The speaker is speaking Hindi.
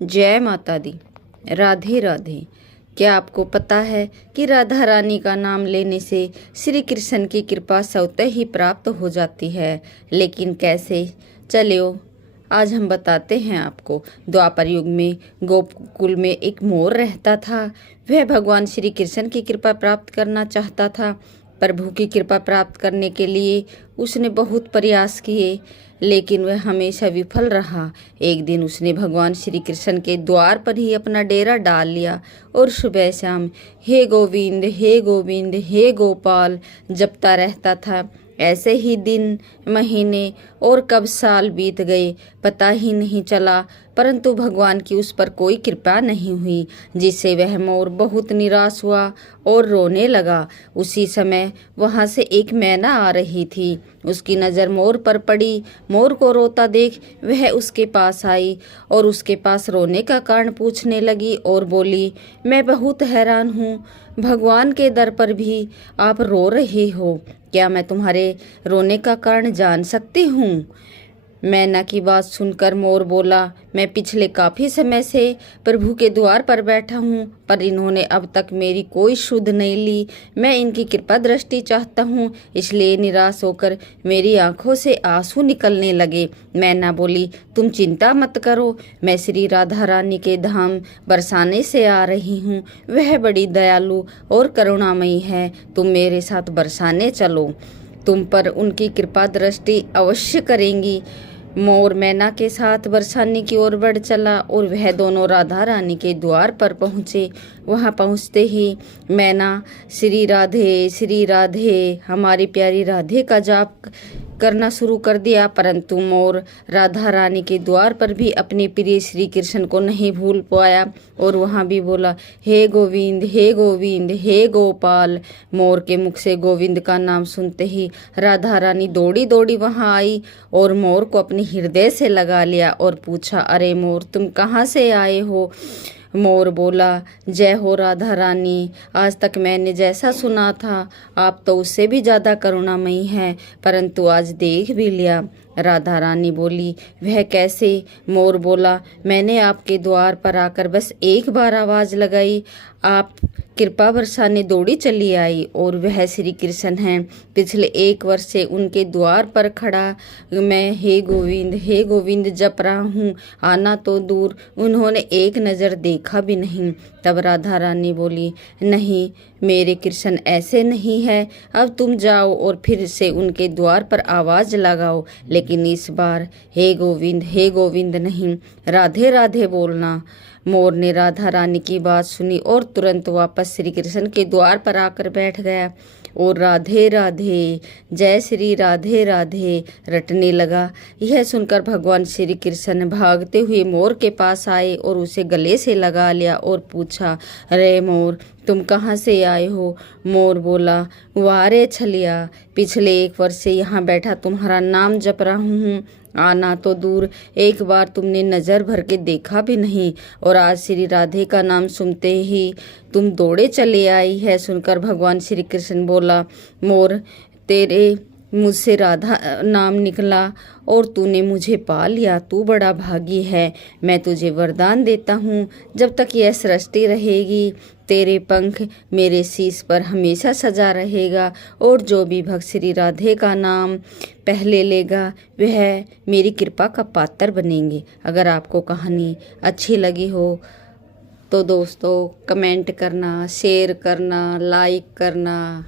जय माता दी। राधे राधे। क्या आपको पता है कि राधा रानी का नाम लेने से श्री कृष्ण की कृपा स्वतः ही प्राप्त हो जाती है? लेकिन कैसे? चलिए आज हम बताते हैं आपको। द्वापर युग में गोकुल में एक मोर रहता था। वह भगवान श्री कृष्ण की कृपा प्राप्त करना चाहता था। प्रभु की कृपा प्राप्त करने के लिए उसने बहुत प्रयास किए, लेकिन वह हमेशा विफल रहा। एक दिन उसने भगवान श्री कृष्ण के द्वार पर ही अपना डेरा डाल लिया और सुबह शाम हे गोविंद हे गोविंद हे गोपाल जपता रहता था। ऐसे ही दिन, महीने और कब साल बीत गए पता ही नहीं चला, परंतु भगवान की उस पर कोई कृपा नहीं हुई, जिससे वह मोर बहुत निराश हुआ और रोने लगा। उसी समय वहां से एक मैना आ रही थी। उसकी नज़र मोर पर पड़ी। मोर को रोता देख वह उसके पास आई और उसके पास रोने का कारण पूछने लगी और बोली, मैं बहुत हैरान हूँ, भगवान के दर पर भी आप रो रही हो। क्या मैं तुम्हारे रोने का कारण जान सकती हूँ? मैना की बात सुनकर मोर बोला, मैं पिछले काफ़ी समय से प्रभु के द्वार पर बैठा हूँ, पर इन्होंने अब तक मेरी कोई सुध नहीं ली। मैं इनकी कृपा दृष्टि चाहता हूँ, इसलिए निराश होकर मेरी आंखों से आंसू निकलने लगे। मैना बोली, तुम चिंता मत करो, मैं श्री राधा रानी के धाम बरसाने से आ रही हूँ। वह बड़ी दयालु और करुणामयी है। तुम मेरे साथ बरसाने चलो, तुम पर उनकी कृपा दृष्टि अवश्य करेंगी। मोर मैना के साथ बरसाने की ओर बढ़ चला और वह दोनों राधा रानी के द्वार पर पहुँचे। वहां पहुँचते ही मैना श्री राधे हमारी प्यारी राधे का जाप करना शुरू कर दिया, परंतु मोर राधा रानी के द्वार पर भी अपने प्रिय श्री कृष्ण को नहीं भूल पाया और वहाँ भी बोला, हे गोविंद हे गोविंद हे गोपाल। मोर के मुख से गोविंद का नाम सुनते ही राधा रानी दौड़ी दौड़ी वहाँ आई और मोर को अपने हृदय से लगा लिया और पूछा, अरे मोर, तुम कहाँ से आए हो? मोर बोला, जय हो राधा रानी, आज तक मैंने जैसा सुना था आप तो उससे भी ज़्यादा करुणामयी हैं, परंतु आज देख भी लिया। राधा रानी बोली, वह कैसे? मोर बोला, मैंने आपके द्वार पर आकर बस एक बार आवाज़ लगाई, आप कृपा बरसाने दौड़ी चली आई और वह श्री कृष्ण हैं। पिछले 1 वर्ष से उनके द्वार पर खड़ा मैं हे गोविंद जप रहा हूँ, आना तो दूर उन्होंने एक नज़र देखा भी नहीं। तब राधा रानी बोली, नहीं, मेरे कृष्ण ऐसे नहीं है। अब तुम जाओ और फिर से उनके द्वार पर आवाज़ लगाओ, लेकिन इस बार हे गोविंद नहीं, राधे राधे बोलना। मोर ने राधा रानी की बात सुनी और तुरंत वापस श्री कृष्ण के द्वार पर आकर बैठ गया और राधे राधे जय श्री राधे राधे रटने लगा। यह सुनकर भगवान श्री कृष्ण भागते हुए मोर के पास आए और उसे गले से लगा लिया और पूछा, अरे मोर, तुम कहाँ से आए हो? मोर बोला, वारे छलिया, पिछले 1 वर्ष से यहाँ बैठा तुम्हारा नाम जप रहा हूँ, आना तो दूर एक बार तुमने नज़र भर के देखा भी नहीं, और आज श्री राधे का नाम सुनते ही तुम दौड़े चले आई है। सुनकर भगवान श्री कृष्ण बोला, मोर, तेरे मुझसे राधा नाम निकला और तूने मुझे पा लिया, तू बड़ा भागी है। मैं तुझे वरदान देता हूँ, जब तक यह सृष्टि रहेगी तेरे पंख मेरे शीश पर हमेशा सजा रहेगा, और जो भी भक्त श्री राधे का नाम पहले लेगा वह मेरी कृपा का पात्र बनेंगे। अगर आपको कहानी अच्छी लगी हो तो दोस्तों कमेंट करना, शेयर करना, लाइक करना।